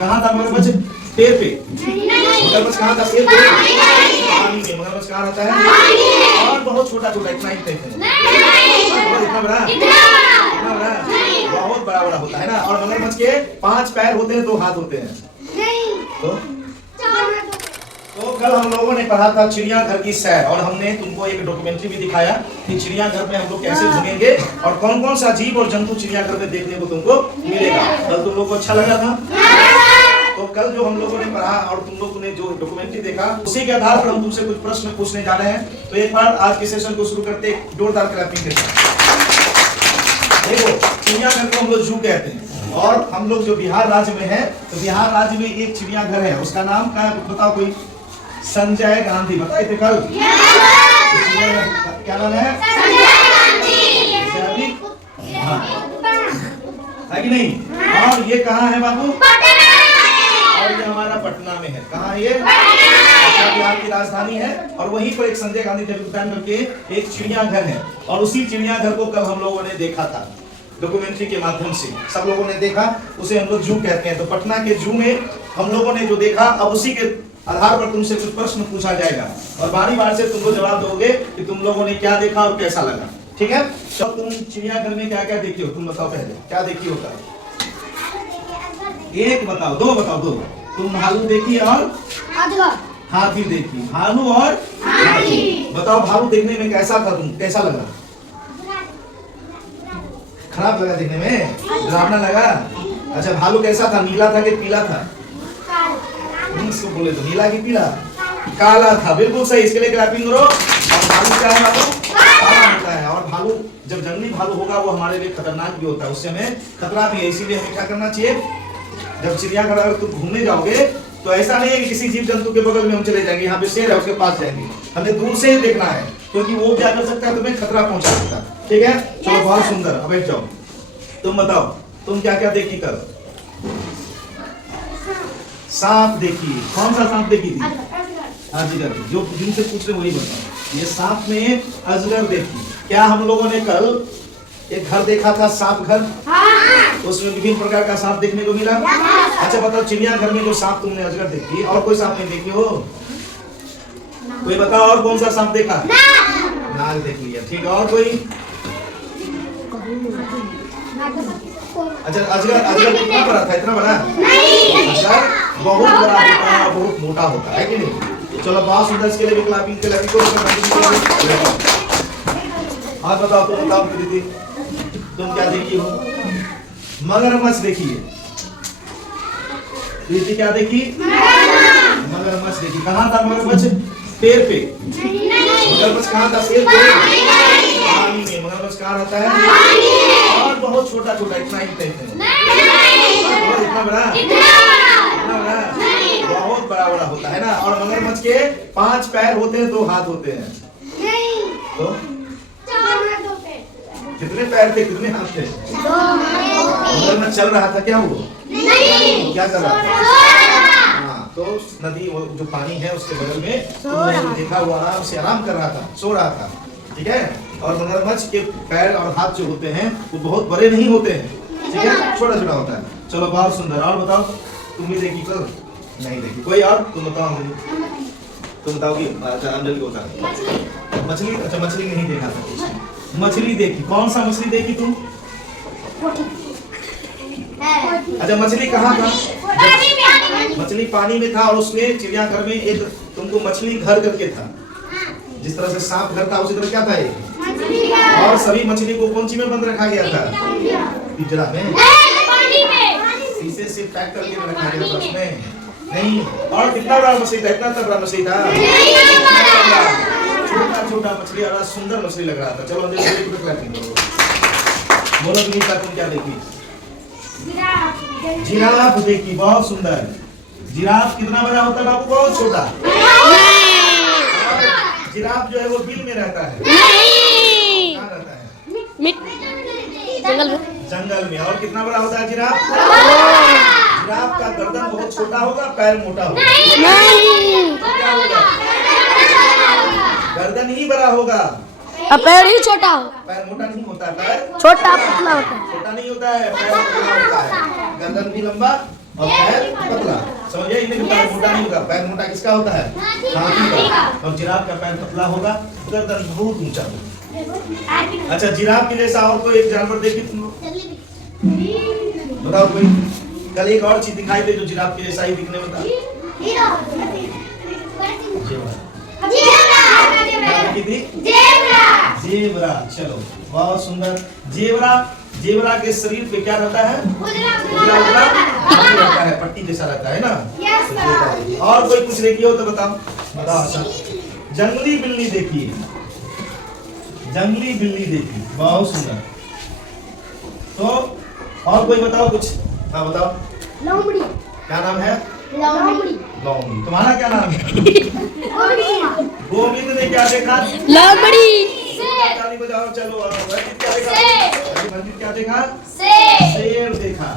कहाँ था मगरमच्छ? पेड़ पे। मगरमच्छ कहाँ था? पेड़ पे। पानी में। मगरमच्छ कहाँ रहता है? और बहुत छोटा छोटा, इतना ही इतना बड़ा, इतना बड़ा, बहुत बड़ा बड़ा होता है ना। और मगरमच्छ के 5 पैर होते हैं, 2 हाथ होते हैं। तो कल हम लोगों ने पढ़ा था चिड़ियाघर की सैर, और हमने तुमको एक डॉक्यूमेंट्री भी दिखाया कि चिड़ियाघर में हम लोग कैसे घूमेंगे और कौन कौन सा जीव और जंतु चिड़ियाघर में देखने को तुमको मिलेगा। कल तुम लोग को अच्छा लगा था? तो कल जो हम लोगों ने पढ़ा और तुम लोगों ने जो डॉक्यूमेंट्री देखा, उसी के आधार पर हम तुमसे कुछ प्रश्न पूछने जा रहे हैं। तो एक बार आज के सेशन को शुरू करते एक जोरदार क्लैपिंग के साथ। देखो, चिड़ियाघर को हम लोग जू कहते हैं, और हम लोग जो बिहार राज्य में है, तो बिहार राज्य में एक चिड़ियाघर है, उसका नाम क्या है बताओ कोई? संजय गांधी। बताए थे कल? क्या नाम है? है कि नहीं? और ये कहाँ है बाबू? और ये हमारा पटना में है। कहाँ है ये? बिहार की राजधानी है, और वहीं पर एक संजय गांधी उद्यान करके एक चिड़ियाघर है, और उसी चिड़ियाघर को कल हम लोगों ने देखा था डॉक्यूमेंट्री के माध्यम से। सब लोगों ने देखा, उसे हम लोग जू कहते हैं। तो पटना के जू में हम लोगों ने जो देखा, अब उसी के आधार पर तुमसे कुछ प्रश्न पूछा जाएगा, और बारी बारी से तुमको जवाब दोगे कि तुम लोगों ने क्या देखा और कैसा लगा। ठीक है? तो तुम चिड़ियाघर में क्या क्या देखी हो? तुम बताओ पहले, क्या देखी होता? एक बताओ, 2 बताओ, 2। तुम भालू देखी और हाथी देखी। भालू और हाथी। बताओ भालू देखने में कैसा था? तुम कैसा लगा? खराब लगा देखने में? डरावना लगा? अच्छा, भालू कैसा था? नीला था कि पीला था? इसको बोले तो नीला की पीला? काला था। बिल्कुल सही, इसके लिए क्लैपिंग करो। और भालू क्या है बाबू? काला होता है। और भालू जब जंगली भालू होगा वो हमारे लिए खतरनाक भी होता है, उससे हमें खतरा भी है। इसीलिए हमें क्या करना चाहिए? जब चिड़ियाघर अगर तुम घूमने जाओगे तो ऐसा नहीं है कि किसी जीव जंतु के बगल में हम चले जाएंगे, यहाँ पे शेर है उसके पास जाएंगे, हमें दूर से ही देखना है, क्योंकि वो क्या कर सकता है? तुम्हें खतरा पहुंचा सकता है। ठीक है? चलो, बहुत सुंदर। अब बैठ जाओ। तुम बताओ, तुम क्या क्या देखी कल? सांप देखी। कौन सा सांप देखी थी? अजगर। जो जिनसे पूछ रहे वही बताओ। ये सांप में अजगर देखी। क्या हम लोगों ने कल एक घर देखा था, सांप घर? उसमें विभिन्न प्रकार का सांप देखने को मिला। अच्छा बताओ, चिड़ियाघर में जो सांप तुमने अजगर देखी, और कोई सांप नहीं देखी हो? कोई बताओ, और कौन सा सांप देखा? नाग देख लिया। ठीक है, और कोई? अच्छा, अजगर कितना बड़ा था? इतना बड़ा? अजगर बहुत बड़ा होता है, बहुत मोटा होता है कि नहीं? चलो, बहुत सुंदर। इसके लिए भी क्लैपिंग के लिए और बताओ, तुम बताओ दीदी, तुम क्या देखी हो? मगरमच्छ देखी है। दीदी क्या देखी? मगरमच्छ देखी। कहाँ था मगरमच्छ? पेड़ पे। मगरमच्छ कहाँ था? पेड़ पे। पानी में। मगरमच्छ कहाँ रहता है? और बहुत छोटा छोटा, इतना ही इतना बड़ा, इतना बड़ा, बहुत बड़ा बड़ा होता है ना। और मगरमच्छ के 5 पैर होते हैं, 2 हाथ होते हैं। तो कितने पैर थे, कितने हाथ थे? मगरमच्छ चल रहा था क्या? वो क्या कर रहा था? हाँ, तो नदी, वो जो पानी है उसके बगल में तुमने देखा, वो आराम से आराम कर रहा था, सो रहा था। ठीक है? और मगरमच्छ के पैर और हाथ जो होते हैं वो बहुत बड़े नहीं होते हैं, ठीक है, छोटा छोटा होता है। चलो, बहुत सुंदर। और बताओ, तुम भी देखी कल? नहीं देखी। कोई और? तुम बताओ, तुम बताओ कि अंजलि को होता है मछली। अच्छा, मछली नहीं देखा था? मछली देखी। कौन सा मछली देखी तुम? अच्छा, मछली कहाँ था? मछली पानी में था, और उसमें चिड़ियाघर में एक तुमको मछली घर करके था। जिस तरह से सांप घर था, उसी तरह क्या था ये? और सभी मछली को कौन सी में बंद रखा गया था? पिंजरा में। शीशे से पैक करके रखा गया था उसमें? नहीं। और कितना बड़ा मछली था? इतना बड़ा मछली था? छोटा छोटा मछली, और सुंदर मछली लग रहा था। चलो, बोलो विनीता, तुम क्या देखी? जिराफ देखी। बहुत सुंदर। जिराफ कितना बड़ा होता है बाबू? बहुत छोटा। जिराफ जो है वो बिल में रहता है? कहाँ रहता है? जंगल में। और कितना बड़ा होता है जिराफ? जिराफ का गर्दन बहुत छोटा होगा, पैर मोटा होगा। क्या होगा? गर्दन ही बड़ा होगा, पैर ही छोटा। पैर मोटा नहीं होता है, पैर छोटा पतला होता है। छोटा नहीं होता है, पैर मोटा होता है। गर्दन भी लंबा और पैर पतला। समझिए, इन्हें पैर मोटा नहीं होगा। पैर मोटा किसका होता है? हाथी का। और जिराफ का पैर पतला होगा, गर्दन बहुत ऊंचा होगा। अच्छा, जिराफ के जैसा और कोई एक जानवर देखी तुम लोग? बताओ कोई। कल एक और चीज दिखाई दे जो जिराफ के जैसा ही दिखने में था। जेब्रा। चलो, बहुत सुंदर। जेब्रा के शरीर पे क्या रहता है? उजला रहता है, पट्टी जैसा रहता है ना। और कोई कुछ देखी हो तो बताओ। अच्छा, जंगली बिल्ली देखिए। जंगली बिल्ली देखी, बहुत सुंदर। तो और कोई बताओ कुछ। हाँ बताओ। लोमड़ी। क्या नाम है? लोमड़ी। लोमड़ी। तुम्हारा क्या नाम है? गोविंद ने क्या देखा? लोमड़ी। ताली बजाओ। चलो, क्या देखा? शेर। क्या देखा? शेर। शेर देखा।